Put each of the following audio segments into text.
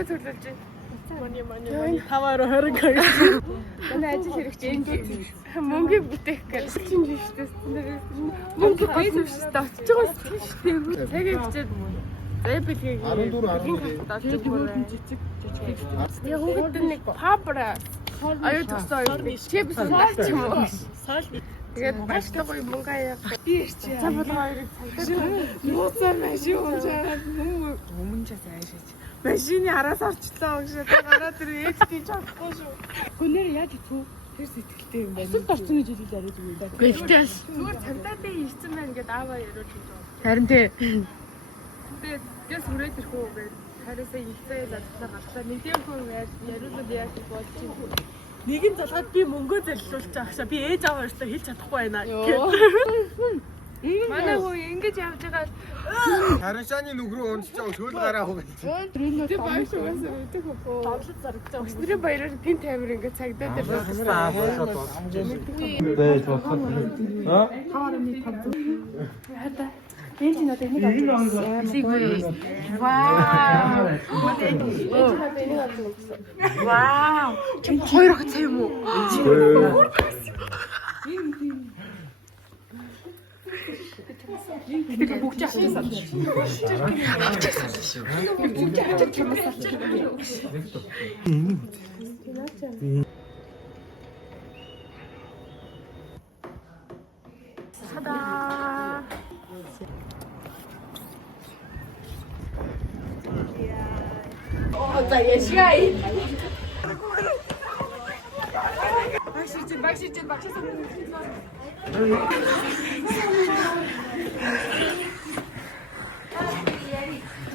мөнгө төлөж Мани 5-20 гэж. Манай ажил хэрэгч мөнгө бүтээх гэж чинь шүү дээ. Мөнгө гойс шүү дээ. Очиж байгаа шүү дээ. Цагийг бичээд бэлгийг 14 жижиг. Я хүүхэд нэг папра аюу тусаа чипс удаач юм уу? Тэгээд маш гоё мөнгө аяа. Би ирчээ. За болгоо хоёрыг цагтаа. Нууцаар машин унжаад өмнө ч аашаач. Машины араас орчлоо гэж гараад тэр ээлжиж чадахгүй шүү. Гүнээр яаж ицүү? Тэр сэтгэлтэй юм байна. Эсвэл орчин гэж хэлээд яриад юм даа. Гэхдээ зүгээр цагдаа дээр ирсэн байна гэдээ ааваа яриулж байгаа. Харин тий. Тэгээд гэс хүрээд ирэхүү гэж харисаа ихтэй ладлаа гатлаа нэгдээхүү яриулаад яаж болж юм. Нэг нь залгаад би мөнгөө заллуулж байгаа хашаа би ээж аваа өртөө хэлж чадахгүй байна гэх. Манай хөө ингэж явж байгаа Хариншааны нүгрүү унтж байгаа шөл гараа хөө. тэр баяр шугаас өгдөг хөө. Тавлаад зарагдаж байгаа. Өстрийн баяраар гин таймер ингэ цагдаа дээр Бэж бохот. Аа? хата. Энд нь одоо энийг авчихсан. Сиггүй. Вау. Вау. Чи хоёр хат цай юм уу? Би бүгд яасан. Та-да. За яшгаи. Багширч.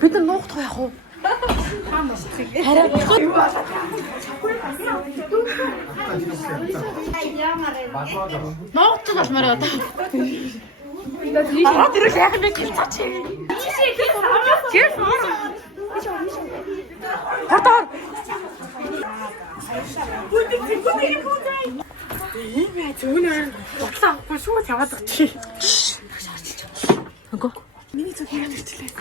Бид нуухдах яах вэ? Хараа бохоо. Нуугдчих алмаар одоо. Аа тэр яг нэг хэлцаач. Хатаа. Ийм зөвнөр уцаахгүй шүү яваад байгаа чи. Хагоо. Миний зөв яриад ирчлээ.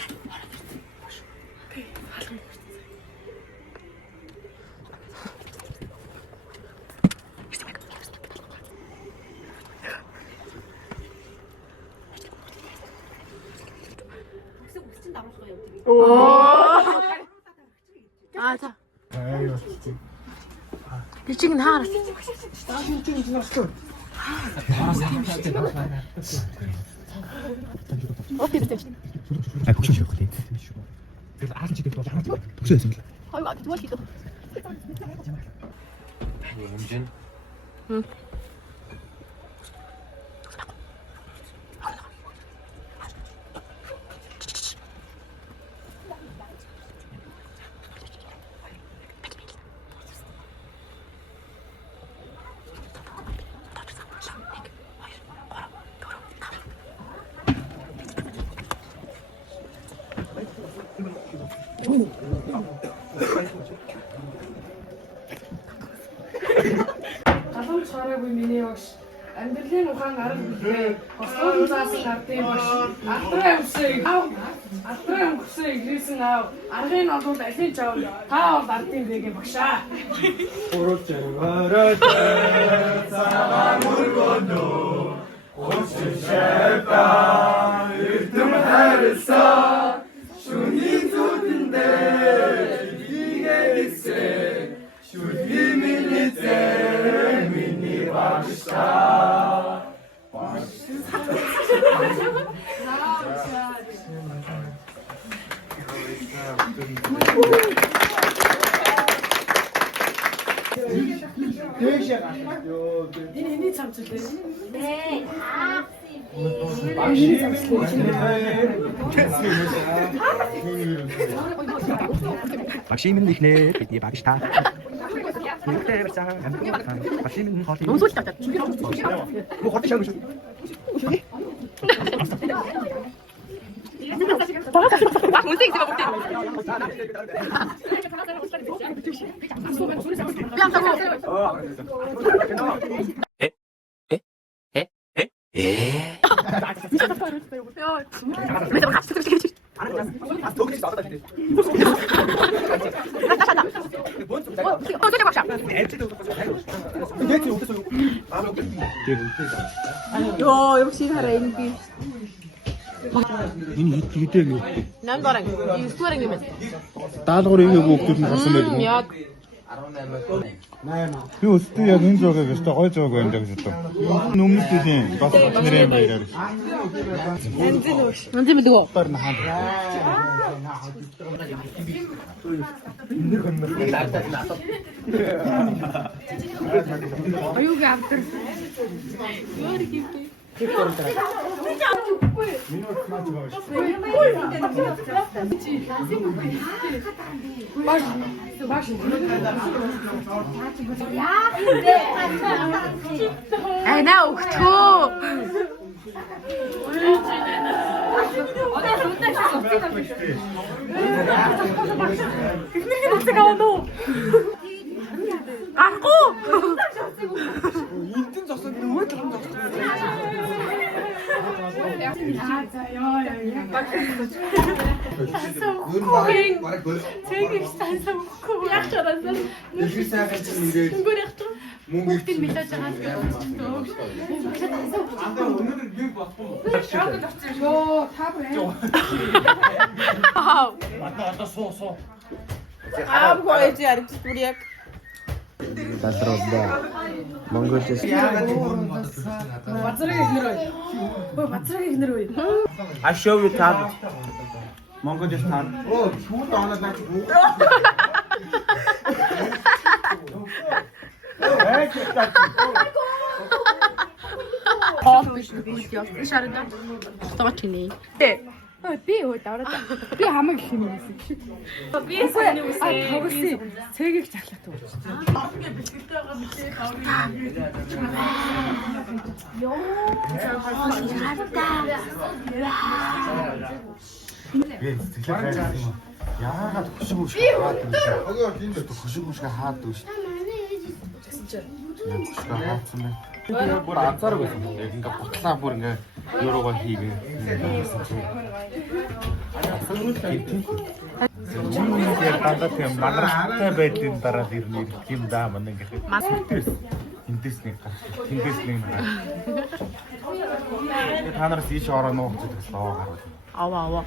Аа за. Бичиг нь хаарах. Окей. 아, 혹시 그래? 그래서 아주 지금 또 하나 독서했습니다. 아이고, 아주 멋있어. 음진. 응. Галам цаараагүй миний багш. Амьдралын ухаан арга билээ. Хослоолоос нартын багш. Алтраа өмсөө игрээсэн аав. Аргын олвол алийг жав. Та бол ардын дэгээ багшаа. 오롯저롯 사랑물건도 꽃을 쉐다 으뜸 하르사 슈니 두딘데 이게 리세 슈니 미니테 미니 와비샤 Ini 참치래. 네. 박시민 리χν에 비디 박시타. 박시민 허리. 너무 소식 났다. 뭐 허리 샤고 싶어. 뭔데 이거 먹대. 야, 진짜 같이 Йоо, 역시 хараа энэ би. Энэ хэдийгээр юу? 8 дугаар анги. 9 дугаар анги юм. Даалгаврын хүүхдүүд нь гарсан байдаг. Яг Би өстэй яг энэ зургийг өстэй гой зураг байна гэж бодлоо. Өмнөд үеийн бас нэрээ баяраар. Анзэн мэдгөө. Баар нь хаан. Аюугийн автор. Ёрик юм. Айна өгтөө. Гарахгүй. Эндэн зогсоод нөгөө талын зогсоод. Цэгийг стансан өгөхгүй. Яг чарасан. Дэлхий сайхан чинь ирээд Гүр яг ч мөнгө тийм мэдээж байгаа. андаа өнөөдөр юу болохгүй. Йоо, та бүр. Одоо суу. Аа, гоё яар чи бүр яг. Талралда Монголд Базрыг ихнэр бай. Ой, базрыг ихнэр бай. I show you tab. Mongold just tab. Оо, шууд оноод наач бүү. Хоол биш үү яа. Шарда. Товч гинэ. Би өө давраад. Би хамаг их юм байсан. Би сайн үсээ. Тогсон. Цэгийг чаглаад уу. Яагаад хөшгөш хаад вэ? Өгөө гинэ. Хөшгөш хаад вэ? Хөшгөө хаацсан байна. Би бүр анзаараг байсан. Яг ингээ бутлаа бүр ингээ юуруугаа хийгээ. Яг бандаа тийм манартай байдлын дараа ирнэ юм даа мань ингээ. Эндээс нэг гарч, тэндээс нэг гарч. Та нараас ийш ороо нуух гэдэг л аваа гаргав. Аваа.